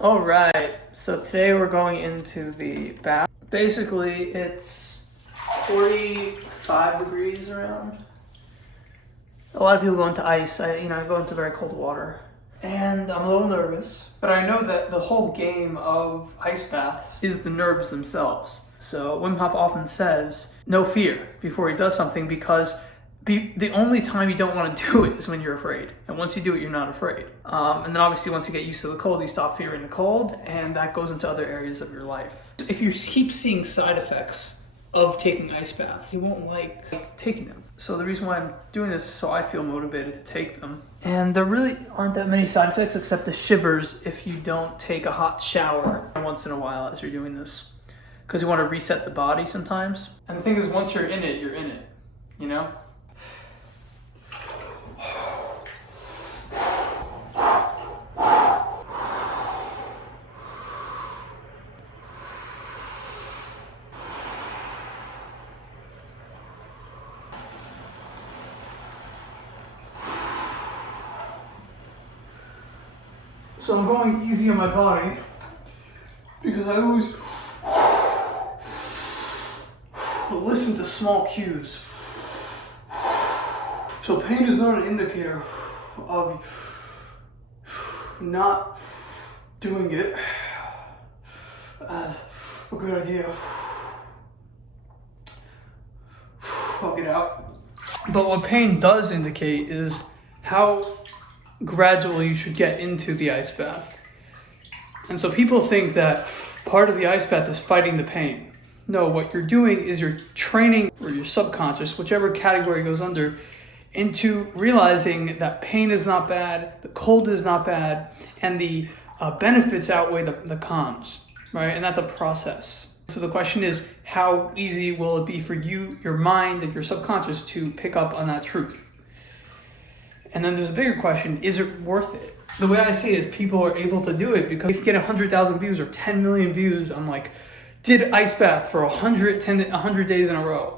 All right, so today we're going into the bath. Basically, it's 45 degrees around. A lot of people go into ice. I go into very cold water. And I'm a little nervous, but I know that the whole game of ice baths is the nerves themselves. So Wim Hof often says, no fear before he does something, because the only time you don't want to do it is when you're afraid. And once you do it, you're not afraid. And then obviously once you get used to the cold, you stop fearing the cold, and that goes into other areas of your life. If you keep seeing side effects of taking ice baths, you won't like taking them. So the reason why I'm doing this is so I feel motivated to take them. And there really aren't that many side effects except the shivers if you don't take a hot shower once in a while as you're doing this. Because you want to reset the body sometimes. And the thing is, once you're in it, you know? So I'm going easy on my body because I always listen to small cues. So pain is not an indicator of not doing it as a good idea. I'll get out. But what pain does indicate is how gradually you should get into the ice bath. And so people think that part of the ice bath is fighting the pain. No, what you're doing is you're training or your subconscious, whichever category goes under, into realizing that pain is not bad, the cold is not bad, and the benefits outweigh the cons, right? And that's a process. So the question is, how easy will it be for you, your mind, and your subconscious to pick up on that truth? And then there's a bigger question, is it worth it? The way I see it is people are able to do it because they can get 100,000 views or 10 million views on did ice bath for 100 days in a row.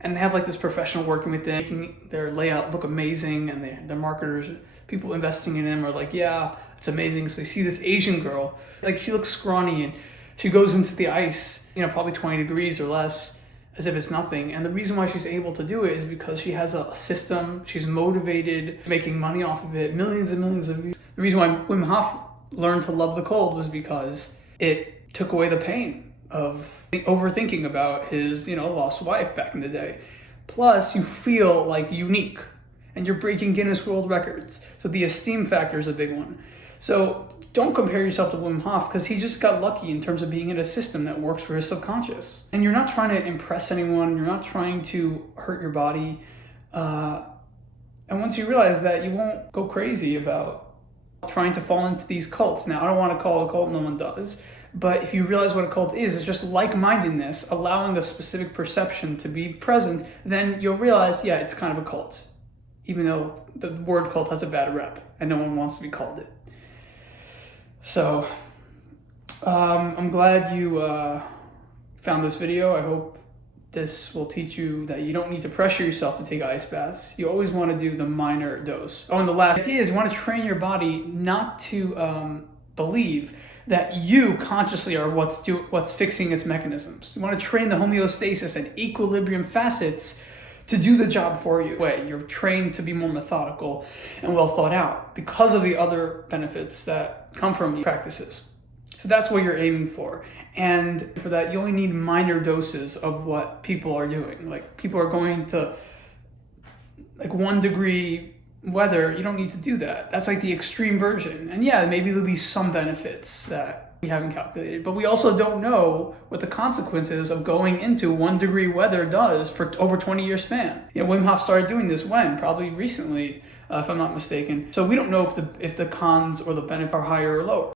And they have this professional working with them, making their layout look amazing, and their marketers, people investing in them are like, yeah, it's amazing. So you see this Asian girl, she looks scrawny and she goes into the ice, probably 20 degrees or less, as if it's nothing. And the reason why she's able to do it is because she has a system, she's motivated, making money off of it, millions and millions of views. The reason why Wim Hof learned to love the cold was because it took away the pain of overthinking about his, lost wife back in the day. Plus, you feel unique, and you're breaking Guinness World Records. So the esteem factor is a big one. So don't compare yourself to Wim Hof, because he just got lucky in terms of being in a system that works for his subconscious. And you're not trying to impress anyone. You're not trying to hurt your body. And once you realize that, you won't go crazy about trying to fall into these cults. Now, I don't want to call it a cult. No one does. But if you realize what a cult is, it's just like-mindedness, allowing a specific perception to be present, then you'll realize, yeah, it's kind of a cult. Even though the word cult has a bad rep and no one wants to be called it. So, I'm glad you found this video. I hope this will teach you that you don't need to pressure yourself to take ice baths. You always want to do the minor dose. Oh, and the last idea is you want to train your body not to believe that you consciously are what's fixing its mechanisms. You want to train the homeostasis and equilibrium facets to do the job for you. You're trained to be more methodical and well thought out because of the other benefits that come from these practices. So that's what you're aiming for. And for that, you only need minor doses of what people are doing. People are going to 1 degree weather. You don't need to do that. That's the extreme version. And yeah, maybe there'll be some benefits that we haven't calculated, but we also don't know what the consequences of going into 1 degree weather does for over 20-year span. Wim Hof started doing this probably recently, if I'm not mistaken. So we don't know if the cons or the benefits are higher or lower.